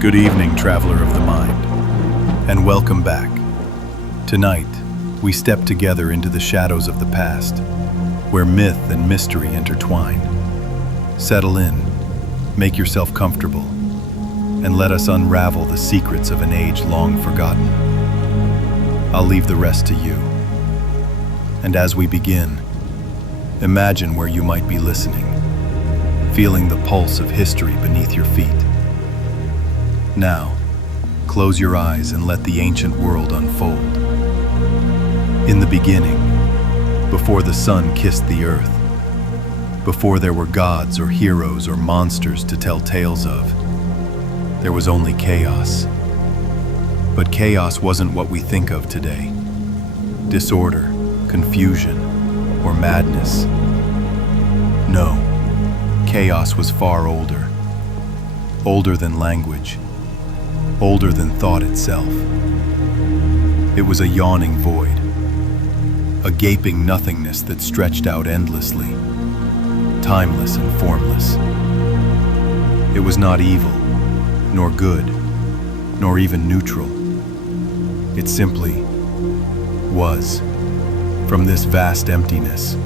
Good evening, traveler of the mind, and welcome back. Tonight, we step together into the shadows of the past, where myth and mystery intertwine. Settle in, make yourself comfortable, and let us unravel the secrets of an age long forgotten. I'll leave the rest to you. And as we begin, imagine where you might be listening, feeling the pulse of history beneath your feet. Now, close your eyes and let the ancient world unfold. In the beginning, before the sun kissed the earth, before there were gods or heroes or monsters to tell tales of, there was only chaos. But chaos wasn't what we think of today. Disorder, confusion, or madness. No, chaos was far older. Older than language. Older than thought itself. It was a yawning void, a gaping nothingness that stretched out endlessly, timeless and formless. It was not evil, nor good, nor even neutral. It simply was. From this vast emptiness,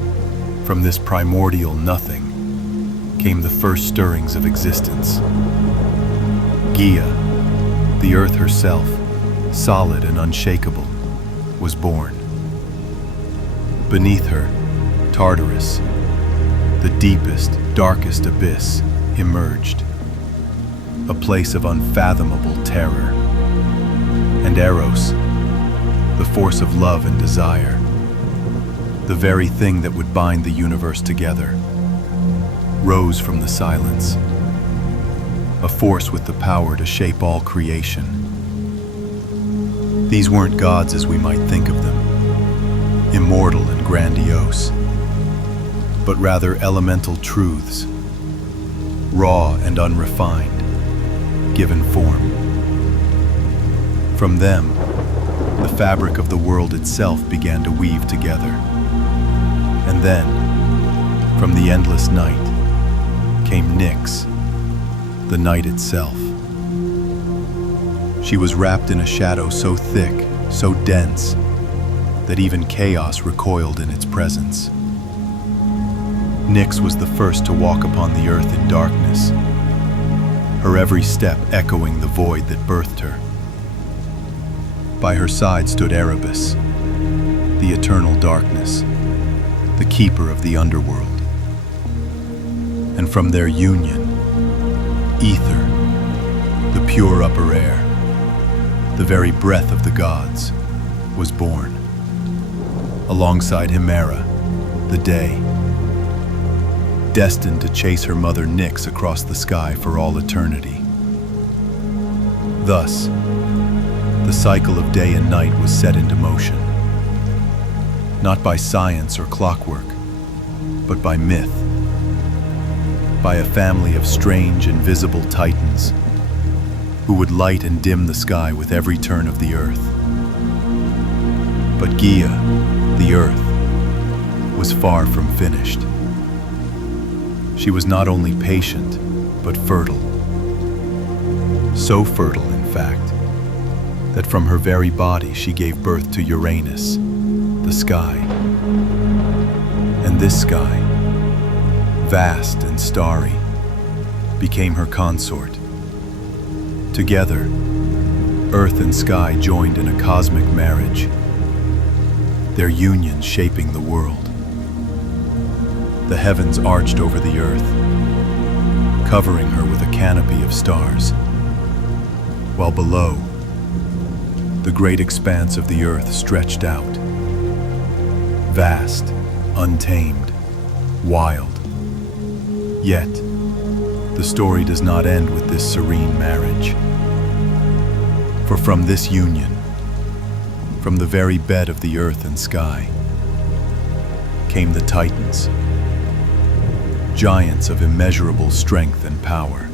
from this primordial nothing, came the first stirrings of existence. Gaia, the earth herself, solid and unshakable, was born. Beneath her, Tartarus, the deepest, darkest abyss, emerged. A place of unfathomable terror. And Eros, the force of love and desire, the very thing that would bind the universe together, rose from the silence. A force with the power to shape all creation. These weren't gods as we might think of them, immortal and grandiose, but rather elemental truths, raw and unrefined, given form. From them, the fabric of the world itself began to weave together. And then, from the endless night, came Nyx, the night itself. She was wrapped in a shadow so thick, so dense, that even chaos recoiled in its presence. Nyx was the first to walk upon the earth in darkness, her every step echoing the void that birthed her. By her side stood Erebus, the eternal darkness, the keeper of the underworld. And from their union, Ether, the pure upper air, the very breath of the gods, was born. Alongside Hemera, the day, destined to chase her mother Nyx across the sky for all eternity. Thus, the cycle of day and night was set into motion, not by science or clockwork, but by myth, by a family of strange, invisible titans who would light and dim the sky with every turn of the earth. But Gaia, the earth, was far from finished. She was not only patient, but fertile. So fertile, in fact, that from her very body she gave birth to Uranus, the sky. And this sky, vast and starry, became her consort. Together, earth and sky joined in a cosmic marriage, their union shaping the world. The heavens arched over the earth, covering her with a canopy of stars, while below, the great expanse of the earth stretched out, vast, untamed, wild. Yet, the story does not end with this serene marriage. For from this union, from the very bed of the earth and sky, came the Titans, giants of immeasurable strength and power.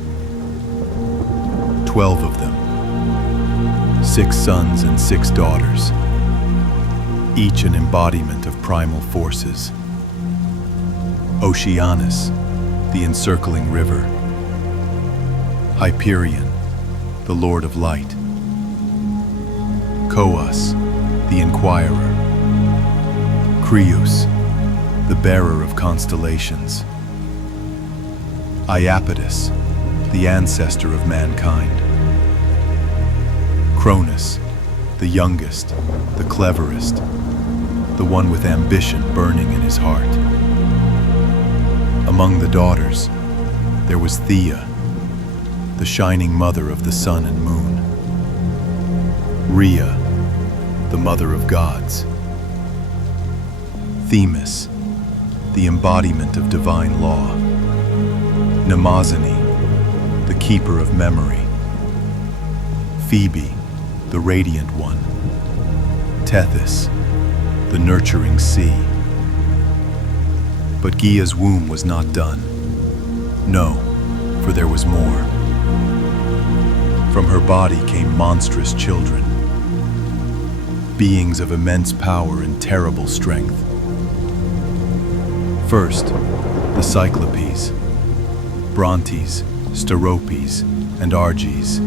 12 of them, 6 sons and 6 daughters, each an embodiment of primal forces. Oceanus, the encircling river. Hyperion, the Lord of Light. Koas, the Inquirer. Krius, the bearer of constellations. Iapetus, the ancestor of mankind. Cronus, the youngest, the cleverest, the one with ambition burning in his heart. Among the daughters, there was Thea, the shining mother of the sun and moon. Rhea, the mother of gods. Themis, the embodiment of divine law. Mnemosyne, the keeper of memory. Phoebe, the radiant one. Tethys, the nurturing sea. But Gia's womb was not done. No, for there was more. From her body came monstrous children, beings of immense power and terrible strength. First, the Cyclopes, Brontes, Steropes, and Arges,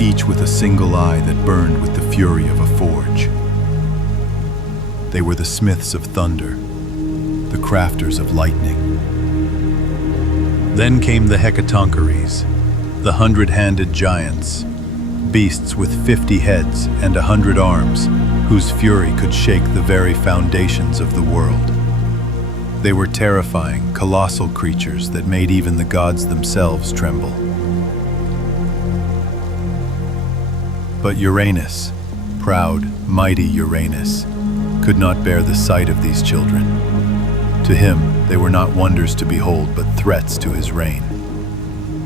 each with a single eye that burned with the fury of a forge. They were the smiths of thunder, the crafters of lightning. Then came the Hecatoncheires, the 100-handed giants, beasts with 50 heads and 100 arms, whose fury could shake the very foundations of the world. They were terrifying, colossal creatures that made even the gods themselves tremble. But Uranus, proud, mighty Uranus, could not bear the sight of these children. To him, they were not wonders to behold, but threats to his reign.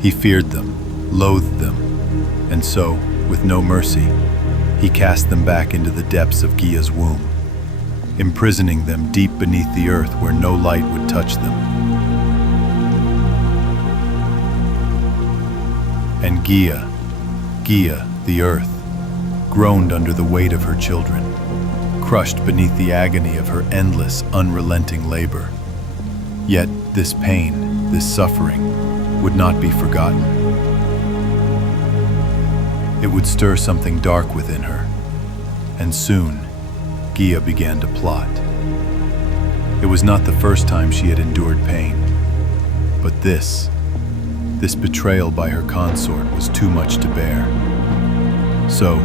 He feared them, loathed them, and so, with no mercy, he cast them back into the depths of Gia's womb, imprisoning them deep beneath the earth where no light would touch them. And Gia, the earth, groaned under the weight of her children, crushed beneath the agony of her endless, unrelenting labor. Yet this pain, this suffering, would not be forgotten. It would stir something dark within her, and soon, Gia began to plot. It was not the first time she had endured pain, but this betrayal by her consort was too much to bear. So,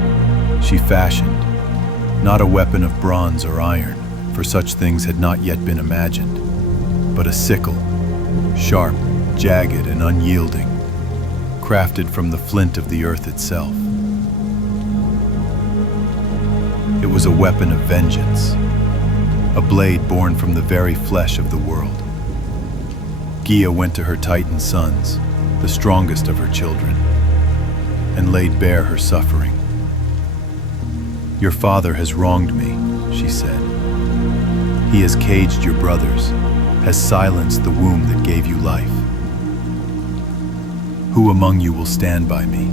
she fashioned, not a weapon of bronze or iron, for such things had not yet been imagined, but a sickle, sharp, jagged, and unyielding, crafted from the flint of the earth itself. It was a weapon of vengeance, a blade born from the very flesh of the world. Gia went to her Titan sons, the strongest of her children, and laid bare her suffering. "Your father has wronged me," she said. "He has caged your brothers, has silenced the womb that gave you life. Who among you will stand by me?"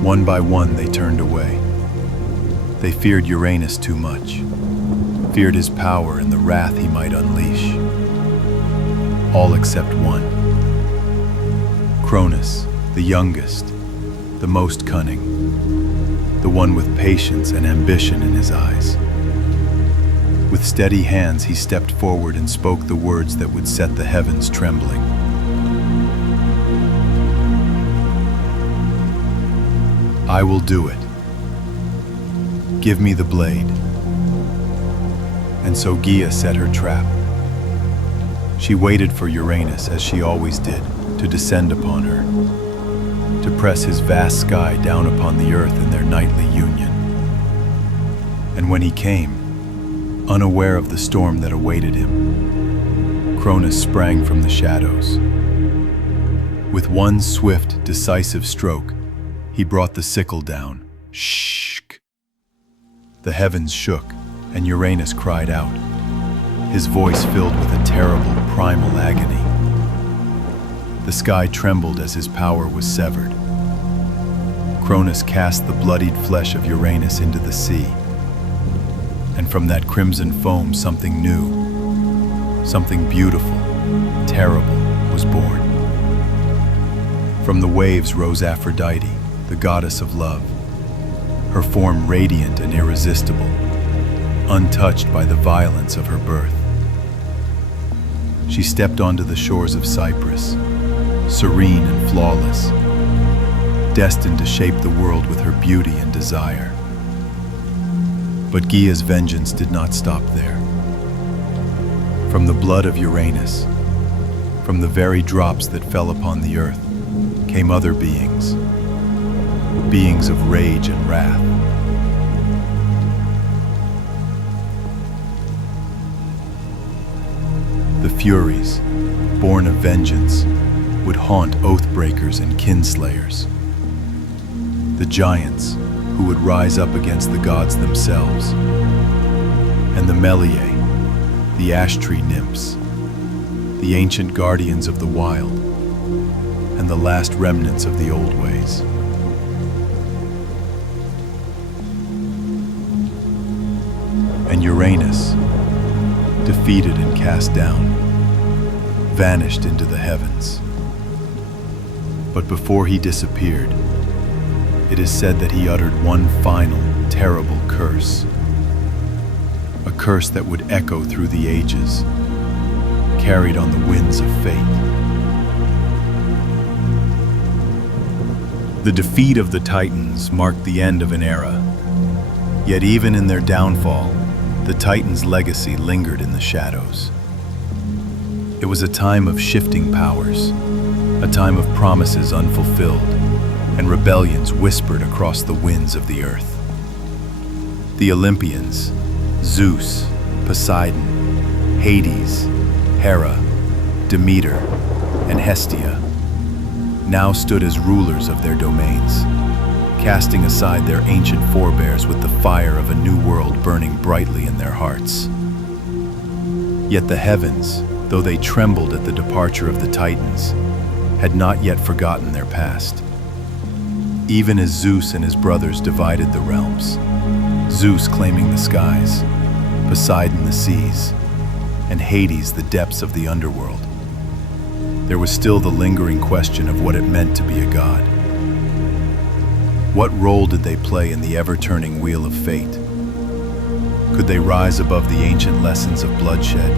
One by one they turned away. They feared Uranus too much, feared his power and the wrath he might unleash. All except one. Cronus, the youngest, the most cunning, the one with patience and ambition in his eyes. With steady hands he stepped forward and spoke the words that would set the heavens trembling. "I will do it. Give me the blade." And so Gia set her trap. She waited for Uranus, as she always did, to descend upon her, to press his vast sky down upon the earth in their nightly union. And when he came, unaware of the storm that awaited him, Cronus sprang from the shadows. With one swift, decisive stroke, he brought the sickle down. Shhh! The heavens shook, and Uranus cried out, his voice filled with a terrible, primal agony. The sky trembled as his power was severed. Cronus cast the bloodied flesh of Uranus into the sea, and from that crimson foam something new, something beautiful, terrible, was born. From the waves rose Aphrodite, the goddess of love, her form radiant and irresistible, untouched by the violence of her birth. She stepped onto the shores of Cyprus, serene and flawless, destined to shape the world with her beauty and desire. But Gaia's vengeance did not stop there. From the blood of Uranus, from the very drops that fell upon the earth, came other beings, beings of rage and wrath. The Furies, born of vengeance, would haunt oath-breakers and kinslayers. The giants, who would rise up against the gods themselves. And the Meliae, the ash tree nymphs, the ancient guardians of the wild, and the last remnants of the old ways. And Uranus, defeated and cast down, vanished into the heavens. But before he disappeared, it is said that he uttered one final, terrible curse. A curse that would echo through the ages, carried on the winds of fate. The defeat of the Titans marked the end of an era. Yet even in their downfall, the Titans' legacy lingered in the shadows. It was a time of shifting powers, a time of promises unfulfilled, and rebellions whispered across the winds of the earth. The Olympians, Zeus, Poseidon, Hades, Hera, Demeter, and Hestia, now stood as rulers of their domains, casting aside their ancient forebears with the fire of a new world burning brightly in their hearts. Yet the heavens, though they trembled at the departure of the Titans, had not yet forgotten their past. Even as Zeus and his brothers divided the realms, Zeus claiming the skies, Poseidon the seas, and Hades the depths of the underworld, there was still the lingering question of what it meant to be a god. What role did they play in the ever-turning wheel of fate? Could they rise above the ancient lessons of bloodshed,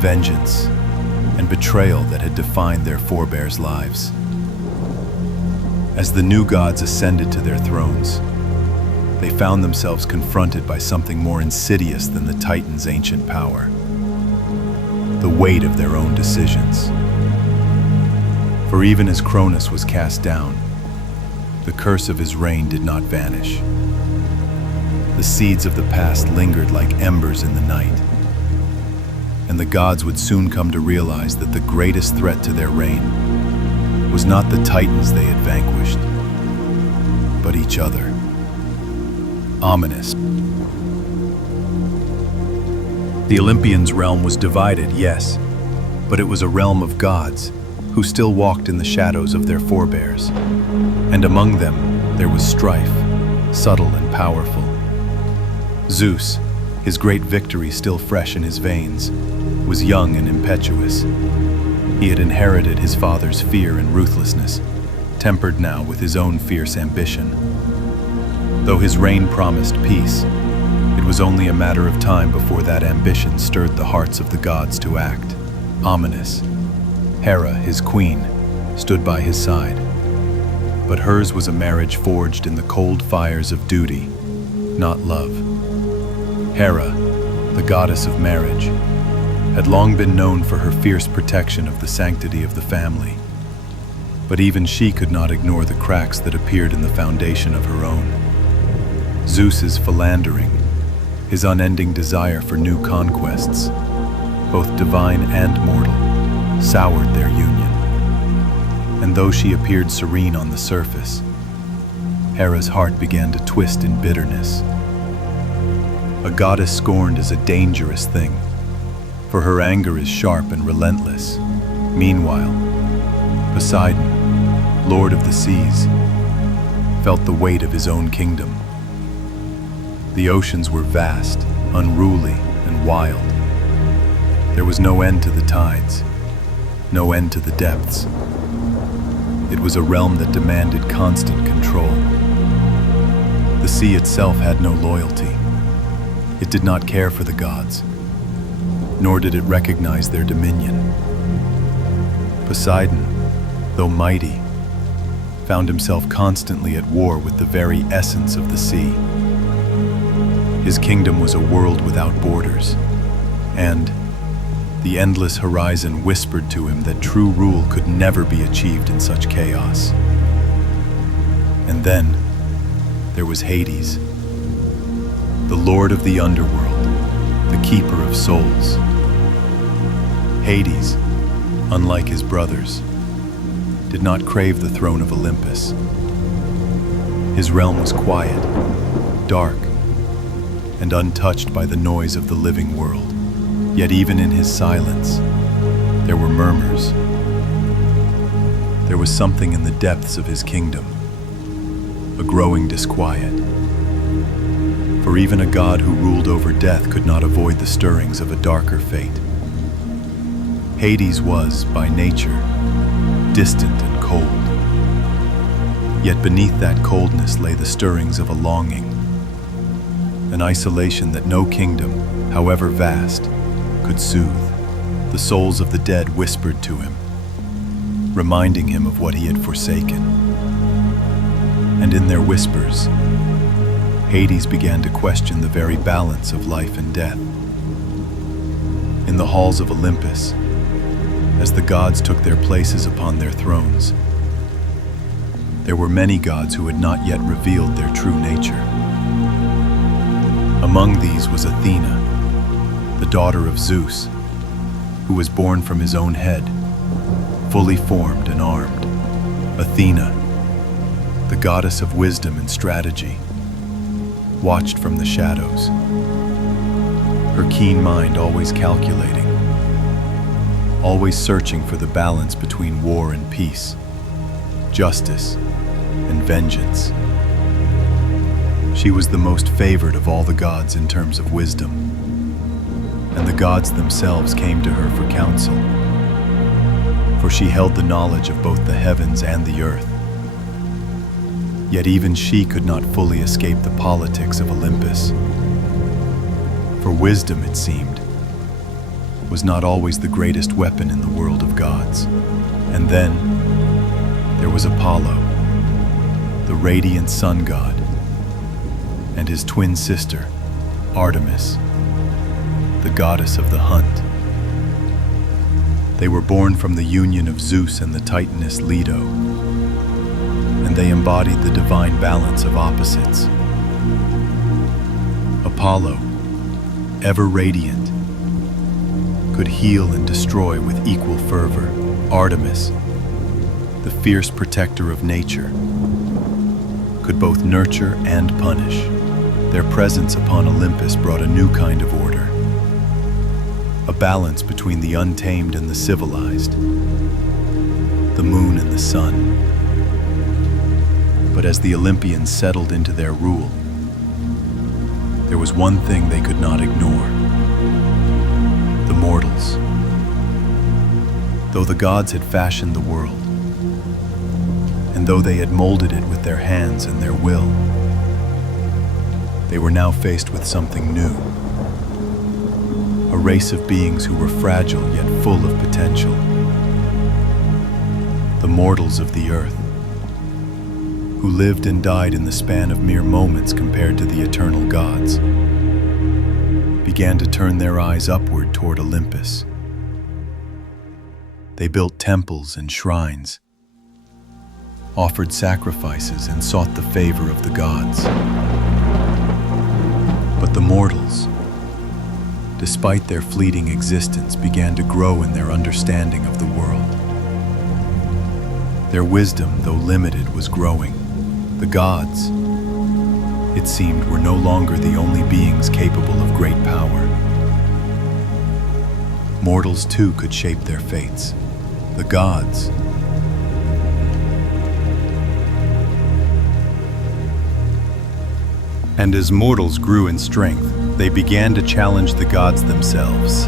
vengeance, and betrayal that had defined their forebears' lives? As the new gods ascended to their thrones, they found themselves confronted by something more insidious than the Titans' ancient power: the weight of their own decisions. For even as Cronus was cast down, the curse of his reign did not vanish. The seeds of the past lingered like embers in the night, and the gods would soon come to realize that the greatest threat to their reign was not the Titans they had vanquished, but each other. Ominous. The Olympians' realm was divided, yes, but it was a realm of gods who still walked in the shadows of their forebears. And among them, there was strife, subtle and powerful. Zeus, his great victory still fresh in his veins, was young and impetuous. He had inherited his father's fear and ruthlessness, tempered now with his own fierce ambition. Though his reign promised peace, it was only a matter of time before that ambition stirred the hearts of the gods to act. Ominous. Hera, his queen, stood by his side, but hers was a marriage forged in the cold fires of duty, not love. Hera, the goddess of marriage, had long been known for her fierce protection of the sanctity of the family, but even she could not ignore the cracks that appeared in the foundation of her own. Zeus's philandering, his unending desire for new conquests, both divine and mortal, soured their union. And though she appeared serene on the surface, Hera's heart began to twist in bitterness. A goddess scorned is a dangerous thing, for her anger is sharp and relentless. Meanwhile, Poseidon, lord of the seas, felt the weight of his own kingdom. The oceans were vast, unruly, and wild. There was no end to the tides, no end to the depths. It was a realm that demanded constant control. The sea itself had no loyalty. It did not care for the gods, nor did it recognize their dominion. Poseidon, though mighty, found himself constantly at war with the very essence of the sea. His kingdom was a world without borders, and the endless horizon whispered to him that true rule could never be achieved in such chaos. And then there was Hades, the lord of the underworld, the keeper of souls. Hades, unlike his brothers, did not crave the throne of Olympus. His realm was quiet, dark, and untouched by the noise of the living world. Yet even in his silence, there were murmurs. There was something in the depths of his kingdom, a growing disquiet. For even a god who ruled over death could not avoid the stirrings of a darker fate. Hades was, by nature, distant and cold. Yet beneath that coldness lay the stirrings of a longing, an isolation that no kingdom, however vast, could soothe. The souls of the dead whispered to him, reminding him of what he had forsaken. And in their whispers, Hades began to question the very balance of life and death. In the halls of Olympus, as the gods took their places upon their thrones, there were many gods who had not yet revealed their true nature. Among these was Athena, the daughter of Zeus, who was born from his own head, fully formed and armed. Athena, the goddess of wisdom and strategy, watched from the shadows, her keen mind always calculating, always searching for the balance between war and peace, justice and vengeance. She was the most favored of all the gods in terms of wisdom, and the gods themselves came to her for counsel, for she held the knowledge of both the heavens and the earth. Yet even she could not fully escape the politics of Olympus, for wisdom, it seemed, was not always the greatest weapon in the world of gods. And then there was Apollo, the radiant sun god, and his twin sister, Artemis, the goddess of the hunt. They were born from the union of Zeus and the Titaness Leto, and they embodied the divine balance of opposites. Apollo, ever radiant, could heal and destroy with equal fervor. Artemis, the fierce protector of nature, could both nurture and punish. Their presence upon Olympus brought a new kind of order, a balance between the untamed and the civilized, the moon and the sun. But as the Olympians settled into their rule, there was one thing they could not ignore: the mortals. Though the gods had fashioned the world, and though they had molded it with their hands and their will, they were now faced with something new. A race of beings who were fragile yet full of potential. The mortals of the earth, who lived and died in the span of mere moments compared to the eternal gods, began to turn their eyes upward toward Olympus. They built temples and shrines, offered sacrifices, and sought the favor of the gods. But the mortals, despite their fleeting existence, began to grow in their understanding of the world. Their wisdom, though limited, was growing. The gods, it seemed, were no longer the only beings capable of great power. Mortals, too, could shape their fates. The gods, and as mortals grew in strength, they began to challenge the gods themselves.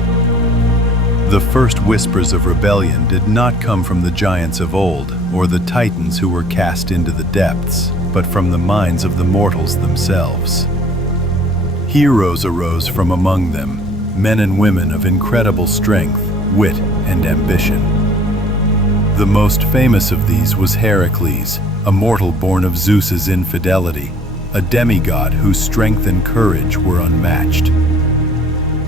The first whispers of rebellion did not come from the giants of old, or the titans who were cast into the depths, but from the minds of the mortals themselves. Heroes arose from among them, men and women of incredible strength, wit, and ambition. The most famous of these was Heracles, a mortal born of Zeus's infidelity, a demigod whose strength and courage were unmatched.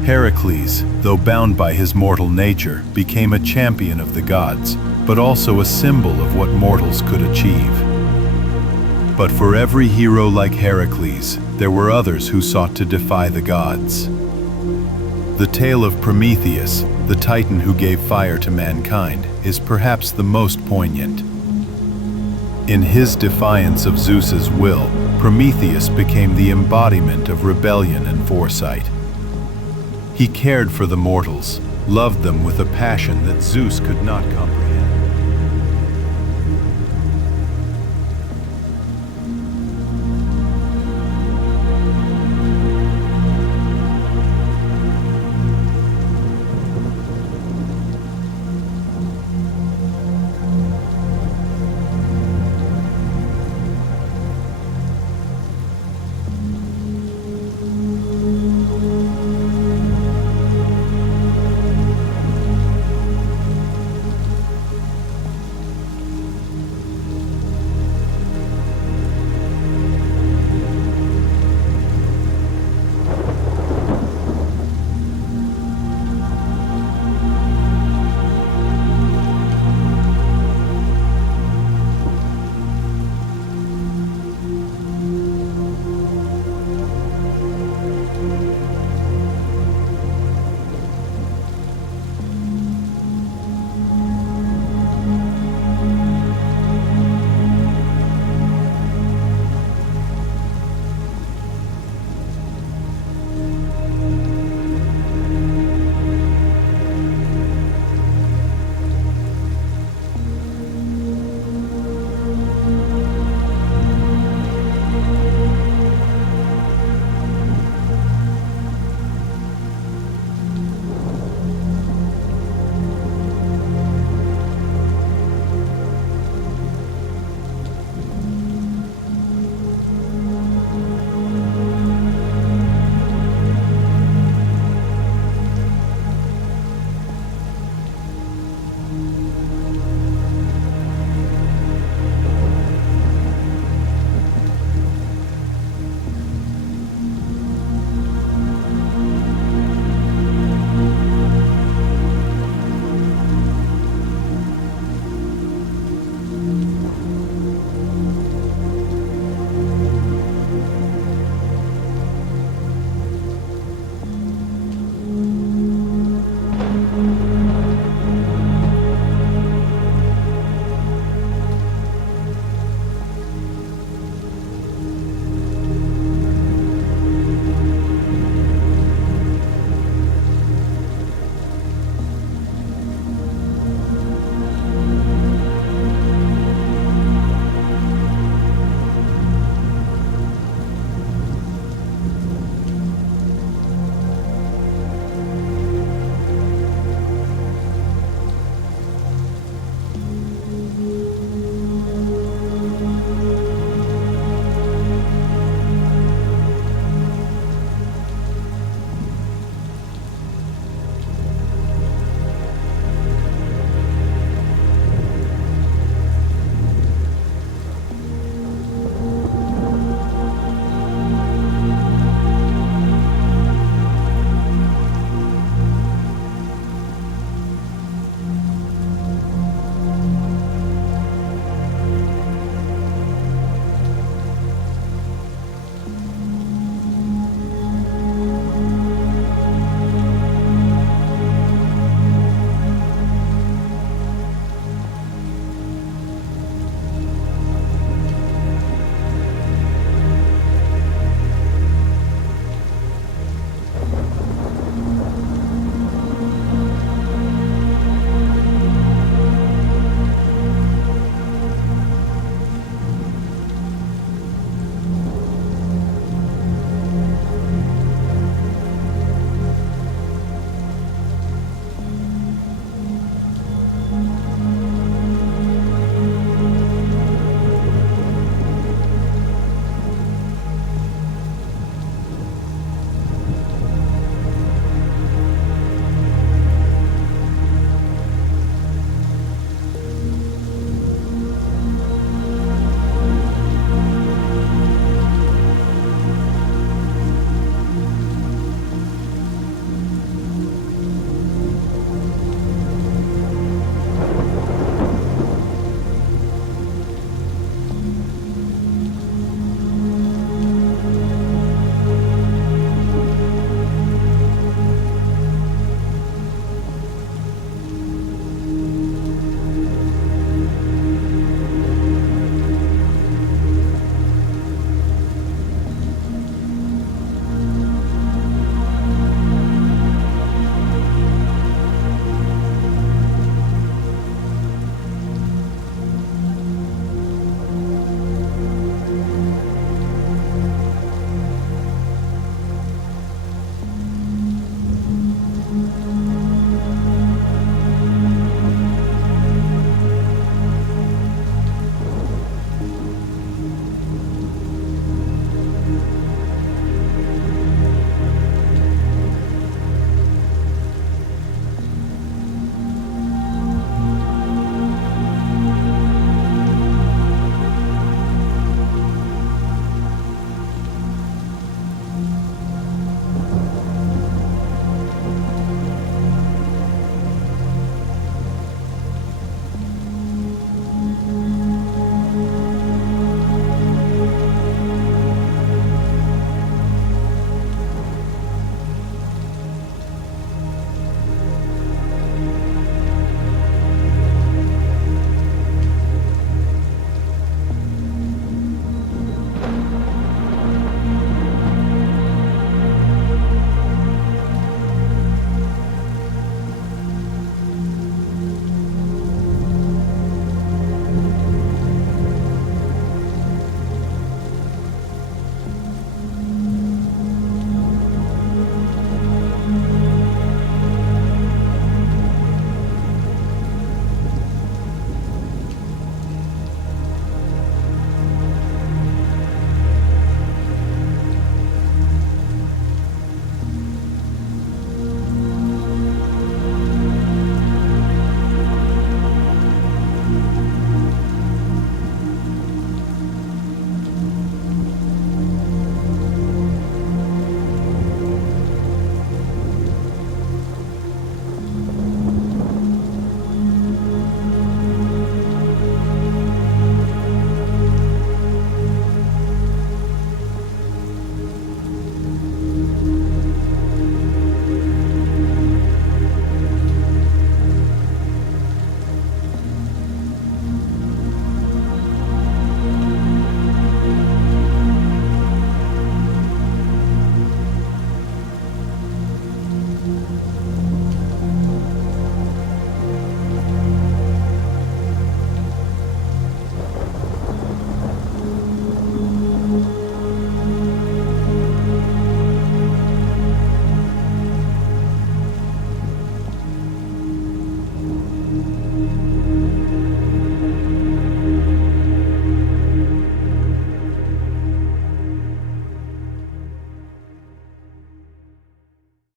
Heracles, though bound by his mortal nature, became a champion of the gods, but also a symbol of what mortals could achieve. But for every hero like Heracles, there were others who sought to defy the gods. The tale of Prometheus, the titan who gave fire to mankind, is perhaps the most poignant. In his defiance of Zeus's will, Prometheus became the embodiment of rebellion and foresight. He cared for the mortals, loved them with a passion that Zeus could not comprehend.